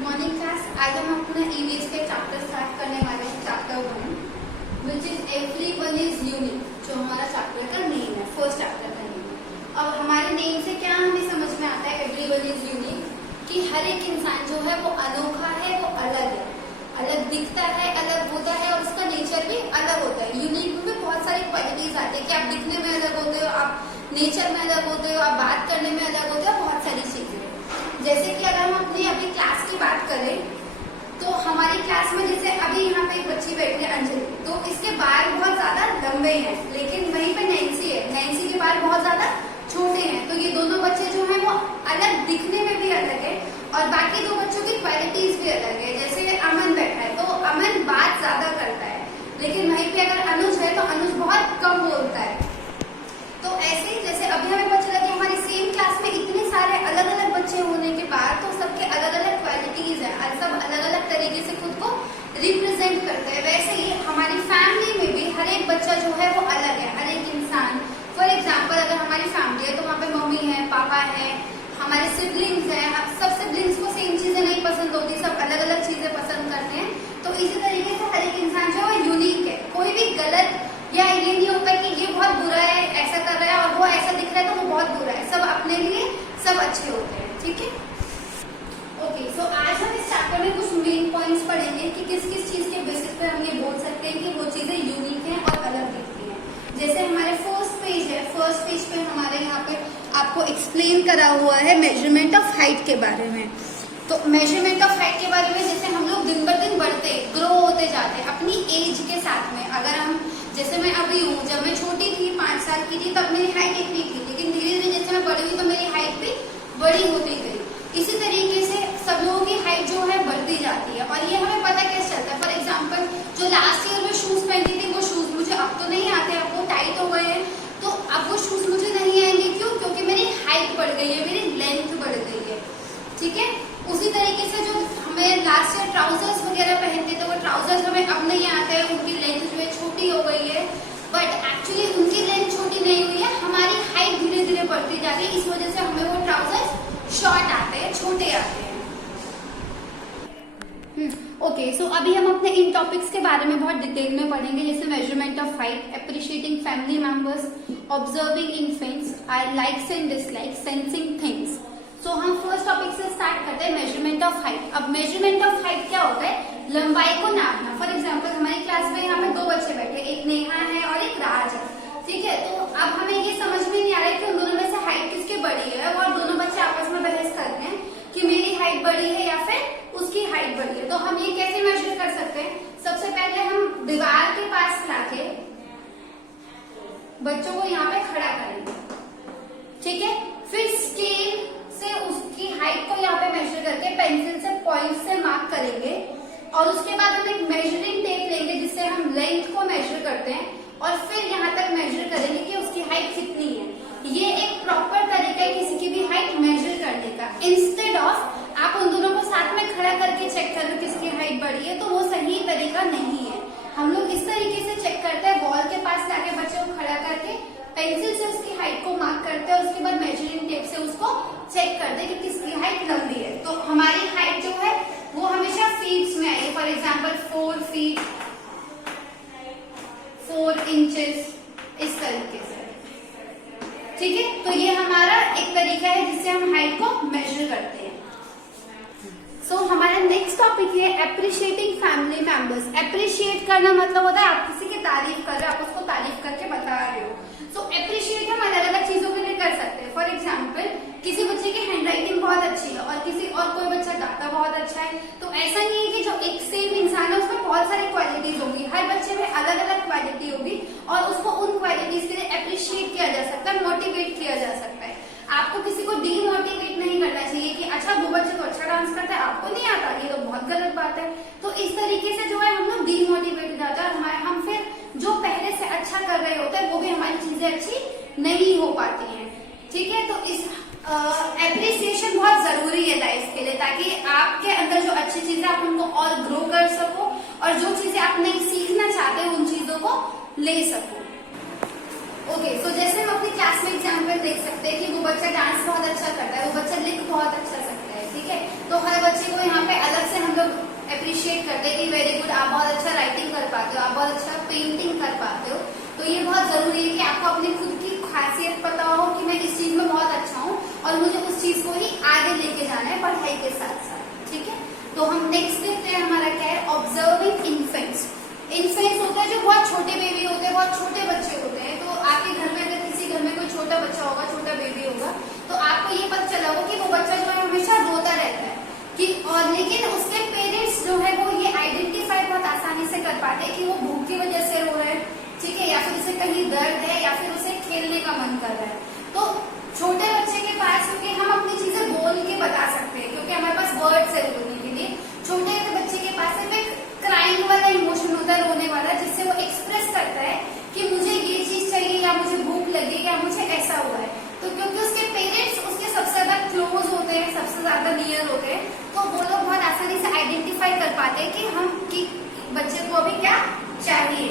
Morning class. आज हम अपना ईवीएस के चैप्टर स्टार्ट करने वाले हैं, chapter 1 which is everyone is unique, जो हमारा चैप्टर का नेम है, फर्स्ट चैप्टर का नेम। अब हमारे नेम से क्या हमें समझ में आता है एवरीवन इज यूनिक, कि हर एक इंसान जो है वो अनोखा है, वो अलग है, अलग दिखता है, अलग होता है और उसका नेचर भी अलग होता है। यूनिक में भी बहुत सारी क्वालिटीज आती है कि आप दिखने में अलग होते हो, आप नेचर में अलग होते हो, आप बात करने में अलग होते हो, बहुत सारी चीजें। जैसे कि अगर हम अपनी अभी क्लास की बात करें तो हमारी क्लास में जैसे अभी यहाँ पे एक बच्ची बैठी है अंजलि, तो इसके बाल बहुत ज्यादा लंबे हैं, लेकिन वहीं पे नैन्सी है, नैन्सी के बाल बहुत ज्यादा छोटे हैं। तो ये दोनों बच्चे जो हैं वो अलग दिखने में भी अलग है और बाकी दो बच्चों की क्वालिटीज भी अलग है। जैसे अमन बैठा है तो अमन बात ज्यादा करता है, लेकिन वहीं पे अगर अनुज है तो अनुज बहुत कम बोलता है। तो ऐसे ही जैसे अभी हमें पता चला कि हमारी सेम क्लास में इतने सारे अलग अलग बच्चे होने के बाद तो सबके अलग अलग क्वालिटीज है, सब अलग अलग तरीके से खुद को रिप्रेजेंट करते हैं। वैसे ही हमारी फैमिली में भी हर एक बच्चा जो है वो अलग है, हर एक इंसान। फॉर एग्जाम्पल अगर हमारी फैमिली है तो वहाँ पे मम्मी है, पापा है, हमारे सिबलिंग्स हैं। अब सब सिबलिंग्स को सेम चीजें नहीं पसंद होती, सब अलग अलग चीजें पसंद करते हैं। तो इसी तरीके से हर एक इंसान जो है यूनिक है, कोई भी गलत या ये नहीं होता कि ये बहुत बुरा है ऐसा कर रहा है और वो ऐसा दिख रहा है तो वो बहुत बुरा है। सब अपने लिए सब अच्छे होते हैं, ठीक है। ओके, सो आज हम इस चैप्टर में कुछ मेन पॉइंट्स पढ़ेंगे कि किस किस चीज के बेसिस पे हम ये बोल सकते हैं कि वो चीजें यूनिक हैं और अलग दिखती हैं। जैसे हमारे फर्स्ट पेज है, फर्स्ट पेज पे हमारे यहाँ पे आपको एक्सप्लेन करा हुआ है मेजरमेंट ऑफ हाइट के बारे में। तो मेजरमेंट ऑफ हाइट के बारे में जैसे हम लोग दिन ब दिन बढ़ते ग्रो होते जाते हैं अपनी एज के साथ में। अगर हम जैसे मैं अभी हूँ, जब मैं छोटी थी 5 साल की थी तब मेरी हाइट इतनी थी, लेकिन धीरे धीरे जैसे मैं बड़ी हुई तो मेरी हाइट भी बड़ी होती गई। इसी तरीके से सब लोगों की हाइट जो है बढ़ती जाती है और ये हमें पता कैसे चलता है। फॉर एग्जाम्पल जो लास्ट ईयर में शूज पहनती थी वो शूज मुझे अब तो नहीं आते, अब वो टाइट हो गए हैं, तो अब वो शूज मुझे नहीं आएंगे। क्यों? क्योंकि मेरी हाइट बढ़ गई है, मेरी लेंथ बढ़ गई है, ठीक है। उसी तरीके से जो हमें लास्ट ईयर ट्राउजर्स वगैरह पहनते थे वो ट्राउजर्स हमें अब नहीं आते हैं, उनकी लेंथ जो है छोटी हो गई है, बट एक्चुअली उनकी लेंथ छोटी नहीं हुई है, हमारी हाइट धीरे धीरे बढ़ती जा रही है। इस वजह से हमें वो ट्राउजर्स शॉर्ट आते हैं, छोटे आते हैं। ओके, सो अभी हम अपने इन टॉपिक्स के बारे में बहुत डिटेल में पढ़ेंगे, जैसे measurement of height, appreciating family members, observing infants, I likes and dislikes, sensing things. So हम फर्स्ट टॉपिक से स्टार्ट करते हैं मेजरमेंट ऑफ हाइट। अब मेजरमेंट ऑफ हाइट क्या होता है? लंबाई को नापना। फॉर एग्जांपल हमारी क्लास में यहाँ पे दो बच्चे बैठे, एक नेहा है और एक राज है, ठीक है। तो अब हमें ये समझ में नहीं आ रहा है कि उन दोनों में से हाइट किसकी बड़ी है और दोनों बच्चे आपस में बहस करते हैं कि मेरी हाइट बड़ी है या फिर उसकी हाइट बड़ी है। तो हम ये कैसे मेजर कर सकते हैं? सबसे पहले हम दीवार के पास लाके बच्चों को यहाँ पे खड़ा करेंगे, ठीक है। फिर स्केल से उसकी हाइट को यहाँ पे मेजर करके पेंसिल से पॉइंट से मार्क करेंगे और उसके बाद हम एक मेजरिंग टेप लेंगे जिससे हम लेंथ को मेजर करते हैं और फिर यहाँ तक मेजर करेंगे कि उसकी हाइट कितनी है। ये एक प्रॉपर तरीका है किसी की भी हाइट मेजर करने का। इंस्टेड ऑफ आप उन दोनों को साथ में खड़ा करके चेक कर लो किसकी हाइट बड़ी है, तो वो सही तरीका नहीं है। हम लोग इस तरीके से चेक करते हैं, वॉल के पास लाके बच्चे को खड़ा करके पेंसिल से उसकी हाइट को मार्क करते हैं, उसके बाद मेजरिंग टेप से उसको चेक करते कि किसकी हाइट लंबी है। तो हमारी हाइट जो है वो हमेशा फीट्स में आएगी। फॉर एग्जांपल 4 फीट 4 इंचेस, इस तरीके से, ठीक है। तो ये हमारा एक तरीका है जिससे हम हाइट को मेजर करते हैं। सो हमारा नेक्स्ट टॉपिक है अप्रिशिएटिंग फैमिली मेंबर्स। अप्रिशिएट करना मतलब होता है आप किसी की तारीफ कर रहे हो, आप उसको तारीफ करके बता रहे हो। सो अप्रिशिएट हम अलग अलग चीजों के लिए कर सकते हैं। फॉर एग्जाम्पल किसी बच्चे की हैंडराइटिंग बहुत अच्छी है और कोई बच्चा गाता बहुत अच्छा है, तो ऐसा नहीं है कि जो एक सेम इंसान है उसमें बहुत सारी क्वालिटीज होगी, हर बच्चे में अलग अलग क्वालिटी होगी और उसको उन क्वालिटीज के लिए अप्रिशिएट किया जा सकता है, मोटिवेट किया जा सकता है। आपको किसी को डीमोटिवेट नहीं करना चाहिए कि अच्छा वो बच्चे तो अच्छा डांस करता है आपको नहीं आता, ये तो बहुत गलत बात है। तो इस तरीके से जो है हम लोग डीमोटिवेट हो जाते हैं और हम फिर जो पहले से अच्छा कर रहे होते हैं वो भी हमारी चीजें अच्छी नहीं हो पाती हैं, ठीक है। तो इस एप्रिसिएशन बहुत जरूरी है लाइफ के लिए, ताकि आपके अंदर जो अच्छी चीजें आप उनको और ग्रो कर सको और जो चीजें आप नहीं सीखना चाहते उन चीजों को ले सको। ओके, तो जैसे हम अपनी क्लास में एग्जाम्पल देख सकते हैं कि वो बच्चा डांस बहुत अच्छा करता है, वो बच्चा लिख बहुत अच्छा सकता है, ठीक है। तो हर बच्चे को यहाँ पे अलग जरूरी है कि आपको अपनी खुद की खासियत पता हो कि मैं इस चीज में बहुत अच्छा हूँ और मुझे उस चीज को ही आगे लेके जाना है पढ़ाई के साथ साथ। ठीक है, तो हम नेक्स्ट देखते हैं हमारा क्या है, ऑब्जर्विंग इन्फेंट्स। इन्फेंट्स होता है जो बहुत छोटे बेबी होते हैं, बहुत छोटे बच्चे होते हैं। तो आपके घर में अगर किसी घर में कोई छोटा बच्चा होगा, छोटा बेबी होगा, तो आपको ये पता चला होगा कि वो बच्चा जो है हमेशा रोता रहता है कि, और लेकिन उसके पेरेंट्स जो है वो ये आइडेंटिफाई बहुत आसानी से कर पाते हैं कि वो भूख की वजह से रो रहा है, ठीक है, या फिर उसे कहीं दर्द है, या फिर उसे खेलने का मन कर रहा है। तो छोटे बच्चे के पास क्योंकि हम अपनी चीजें बोल के बता सकते हैं, क्योंकि हमारे पास वर्ड्स है बोलने के लिए। छोटे बच्चे के पास सिर्फ एक क्राइंग वाला इमोशन होता है, रोने वाला, जिससे वो एक्सप्रेस करता है कि मुझे ये चीज चाहिए, या मुझे भूख लगी, या मुझे ऐसा हुआ है। तो क्योंकि उसके पेरेंट्स उसके सबसे ज्यादा क्लोज होते हैं, सबसे ज्यादा नियर होते हैं, तो वो लोग बहुत आसानी से आइडेंटिफाई कर पाते हैं कि बच्चे को अभी क्या चाहिए।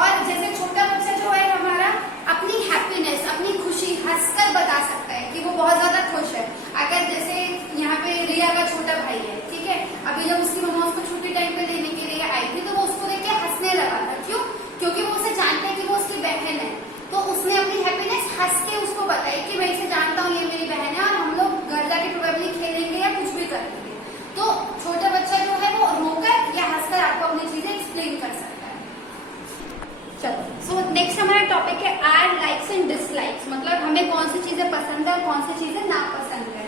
और जैसे छोटा बच्चा जो है हमारा अपनी हैप्पीनेस, अपनी खुशी हंसकर बता सकता है कि वो बहुत ज्यादा खुश है। अगर जैसे यहाँ पे रिया का छोटा भाई है, ठीक है, अभी जब उसकी मम्मा उसको छुट्टी टाइम पे लेने के लिए आई थी तो वो उसको देख के हंसने लगा था। क्यों? क्योंकि वो उसे जानते हैं कि वो उसकी बहन है, तो उसने अपनी हैप्पीनेस हंस के उसको बताई कि मैं इसे जानता हूँ, ये मेरी बहन है और हम लोग घर जाके प्रोबेबली खेलेंगे या कुछ भी करेंगे। तो छोटा बच्चा जो है वो रोकर या हंसकर आपको अपनी चीजें एक्सप्लेन कर सकता है। चलो, सो नेक्स्ट हमारा टॉपिक है आर लाइक्स एंड डिसलाइक्स, मतलब हमें कौन सी चीजें पसंद है और कौन सी चीजें नापसंद है।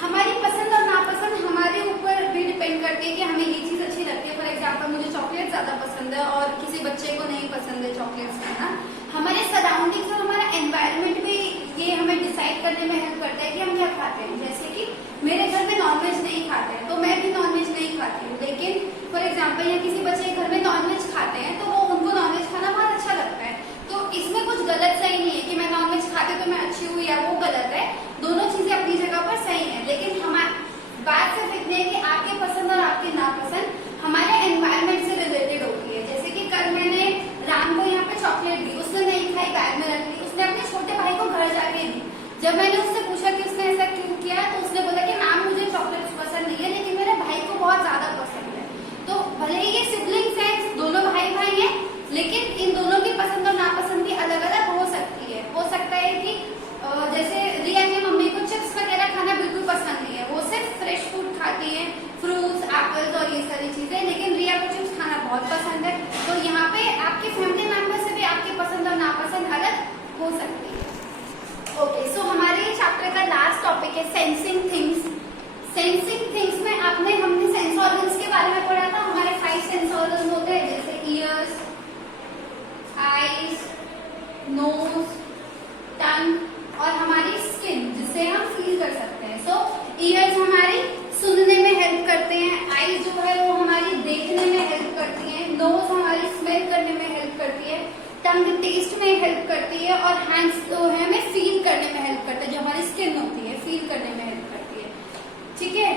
हमारी पसंद और नापसंद हमारे ऊपर भी डिपेंड करती है कि हमें ये चीज अच्छी लगती है। फॉर एग्जाम्पल मुझे चॉकलेट ज्यादा पसंद है और किसी बच्चे को नहीं पसंद है चॉकलेट्स खाना। हमारे सराउंडिंग्स और हमारा एनवायरनमेंट भी ये हमें डिसाइड करने में हेल्प करता है कि हम क्या खाते हैं। जैसे कि मेरे घर में नॉनवेज नहीं खाते हैं तो मैं भी नॉनवेज नहीं खाती हूँ, लेकिन फॉर एग्जाम्पल या किसी बच्चे के घर में नॉनवेज खाते हैं तो वो उनको नॉनवेज खाना बहुत अच्छा लगता है। तो इसमें कुछ गलत सही नहीं है कि मैं नॉनवेज खाती तो मैं अच्छी हूँ या वो गलत है, दोनों चीजें अपनी जगह पर सही है। लेकिन हमारी बात सिर्फ इतनी है कि आपके पसंद और आपके नापसंद हमारे एनवायरनमेंट से रिलेटेड होती है। जैसे कि कल मैंने राम को यहाँ पे चॉकलेट दी, उसने नहीं खाई, बैग में रख ली, उसने अपने छोटे भाई को घर जाके दी। जब मैंने उससे पूछा कि उसने ऐसा क्यों किया तो उसने बोला कि मैम मुझे चॉकलेट पसंद नहीं है लेकिन मेरे भाई को बहुत ज्यादा पसंद है। तो भले ही ये सिबलिंग्स हैं, दोनों भाई भाई हैं, लेकिन इन दोनों की पसंद और नापसंद भी अलग अलग हो सकती है। हो सकता है कि जैसे रिया की मम्मी को चिप्स वगैरह खाना बिल्कुल पसंद नहीं है, वो सिर्फ फ्रेश फूड खाती है, फ्रूट्स, एप्पल्स और ये सारी चीजें, लेकिन रिया को चिप्स खाना बहुत पसंद है। तो यहाँ पे आपके फैमिली मेंबर से भी आपकी पसंद और नापसंद अलग हो सकती है। ओके, सो हमारे चैप्टर का लास्ट टॉपिक है सेंसिंग थिंग्स। सेंसिंग थिंग्स में हमने सेंस ऑर्गन्स के बारे में पढ़ा था। हमारे 5 सेंस ऑर्गन्स होते हैं, जैसे ईयर्स, आईज, नोज, टंग और हमारी स्किन, जिससे हम फील कर सकते हैं। सो ईयर्स हमारी सुनने में हेल्प करते हैं, आईज जो है वो हमारी देखने में हेल्प करती है, नोज हमारी स्मेल करने में हेल्प करती है, टंग टेस्ट में हेल्प करती है और हैंड्स जो है हमें फील करने में हेल्प करता है, जो हमारी स्किन होती है फील करने में हेल्प करती है। ठीक है,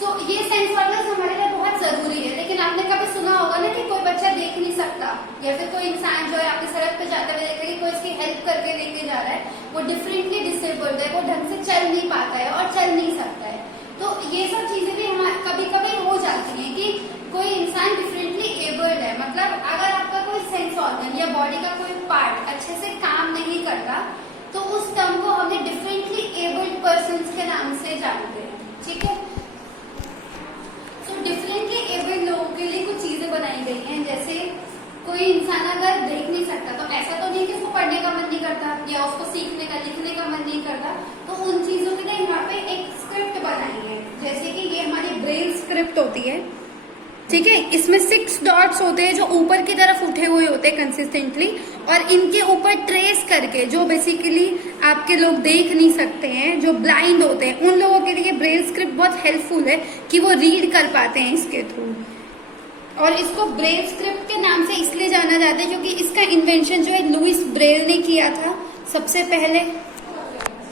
सो ये सेंस ऑर्गन्स हमारे लिए बहुत जरूरी है। लेकिन आपने कभी सुना होगा ना कि कोई बच्चा देख नहीं सकता, या फिर कोई इंसान जो है आपकी सड़क पे जाते हुए देखा कि कोई इसकी हेल्प करके लेके जा रहा है, वो डिफरेंटली डिसेबल्ड है, वो ढंग से चल नहीं पाता है और चल नहीं सकता है। तो ये सब चीजें भी हमारे कभी कभी हो जाती हैं कि कोई इंसान डिफरेंटली एबल्ड है, मतलब अगर आपका कोई सेंस ऑर्गन या बॉडी का कोई पार्ट अच्छे से काम नहीं करता तो उस टर्म को हमें डिफरेंटली एबल्ड पर्सन के नाम से जानते हैं। ठीक है, डिफरेंटली एबल्ड लोगों के लिए कुछ चीजें बनाई गई हैं। जैसे कोई इंसान अगर देख नहीं सकता तो ऐसा तो नहीं कि उसको पढ़ने का मन नहीं करता या उसको सीखने का लिखने का मन नहीं करता, तो उन चीजों के लिए यहाँ पे एक स्क्रिप्ट बनाई है। जैसे कि ये हमारी ब्रेन स्क्रिप्ट होती है, ठीक है, इसमें 6 डॉट्स होते हैं जो ऊपर की तरफ उठे हुए होते हैं कंसिस्टेंटली, और इनके ऊपर ट्रेस करके जो बेसिकली आपके लोग देख नहीं सकते हैं, जो ब्लाइंड होते हैं, उन लोगों के लिए ब्रेन स्क्रिप्ट बहुत हेल्पफुल है कि वो रीड कर पाते हैं इसके थ्रू। और इसको ब्रेल स्क्रिप्ट के नाम से इसलिए जाना जाता है क्योंकि इसका इन्वेंशन जो है लुइस ब्रेल ने किया था सबसे पहले।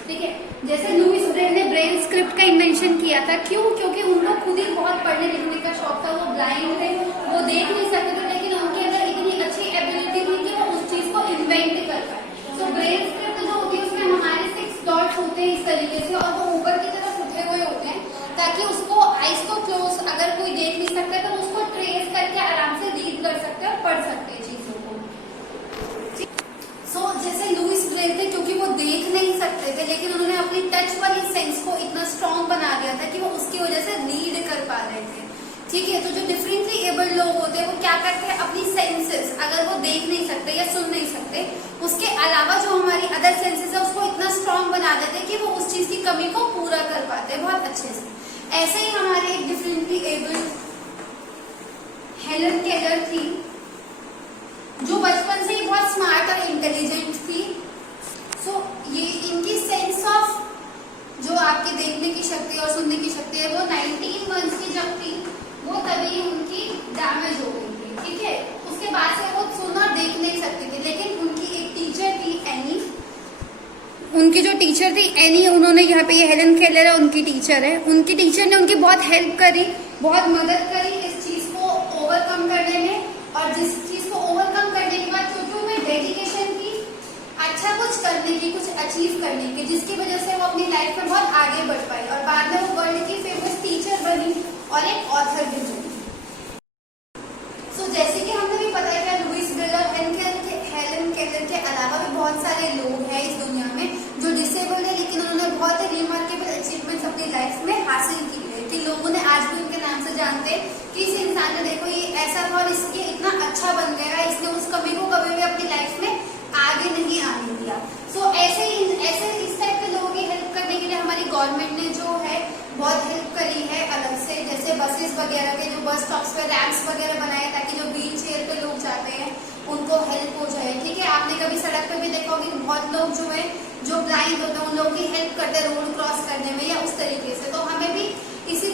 ठीक है, जैसे लुइस ब्रेल ने ब्रेल स्क्रिप्ट का इन्वेंशन किया था, क्यों? क्योंकि उनको खुद ही बहुत पढ़ने लिखने का शौक था, वो ब्लाइंड थे, वो देख नहीं सकते थे, लेकिन उनके अंदर इतनी अच्छी एबिलिटी थी कि वो उस चीज को इन्वेंट कर पाए। सो ब्रेल स्क्रिप्ट जो होती है उसमें हमारे 6 डॉट्स होते हैं इस तरीके से, और वो ऊपर की तरफ उठे हुए होते हैं ताकि उसको आइज को क्लोज, अगर कोई देख नहीं सकता तो उसको ट्रेस करके आराम से रीड कर सकते हैं और पढ़ सकते हैं चीजों को। थे क्योंकि वो देख नहीं सकते थे, लेकिन उन्होंने अपनी टच वाली सेंस को इतना स्ट्रॉन्ग बना दिया था कि वो उसकी वजह से रीड कर पा रहे थे। ठीक है, तो जो डिफरेंटली एबल्ड लोग होते हैं वो क्या करते हैं, अपनी सेंसेस, अगर वो देख नहीं सकते या सुन नहीं सकते, उसके अलावा जो हमारी अदर सेंसेस है उसको इतना स्ट्रॉन्ग बना देते हैं कि वो उस चीज की कमी को पूरा कर पाते हैं बहुत अच्छे से। ऐसे ही हमारे एक डिफरेंटली एबल्ड हेलन केलर थी, जो बचपन से ही बहुत स्मार्ट और इंटेलिजेंट थी। सो ये इनकी सेंस ऑफ जो आपकी देखने की शक्ति और सुनने की शक्ति है वो 19 मंथ्स की जब थी वो तभी उनकी डैमेज हो गई थी। ठीक है, उसके बाद से वो सुन और देख नहीं सकती थी, लेकिन उनकी एक टीचर थी एनी, उनकी जो टीचर थी एनी, उन्होंने यहाँ पे ये हेलन केलर है उनकी टीचर है, उनकी टीचर ने उनकी बहुत हेल्प करी, बहुत मदद करी इस चीज को ओवरकम करने में। और जिस चीज को ओवरकम करने के बाद क्योंकि उनमें डेडिकेशन थी अच्छा कुछ करने की, कुछ अचीव करने की, जिसकी वजह से वो अपनी लाइफ में बहुत आगे बढ़ पाई और बाद में वो वर्ल्ड की फेमस टीचर बनी और एक ऑथर भी बनी। सो जैसे कि हमने भी पता है लुइस ब्रेल और हेलन केलर के अलावा भी बहुत सारे लोग हैं इस दुनिया में जो डिसेबल्ड है, लेकिन उन्होंने बहुत ही रिमार्केबल अचीवमेंट्स अपनी लाइफ में हासिल की है कि लोगों ने आज भी उनके नाम से जानते हैं कि इस इंसान ने देखो ये ऐसा था और इसके इतना अच्छा बन गया, इसने उस कमी को कभी भी अपनी लाइफ में आगे नहीं आने दिया। सो ऐसे इस टाइप के लोगों की हेल्प करने के लिए हमारी गवर्नमेंट ने जो है बहुत हेल्प करी है अलग से, जैसे बसेस वगैरह के जो बस स्टॉप्स पे रैम्प्स वगैरह बनाए ताकि जो व्हील चेयर पे लोग जाते हैं उनको हेल्प हो जाए। ठीक है, आपने कभी सड़क पे भी देखा होगा कि बहुत लोग जो है जो ब्लाइंड होते हैं उन लोगों की हेल्प करते हैं रोड क्रॉस करने में या उस तरीके से, तो हमें भी इसी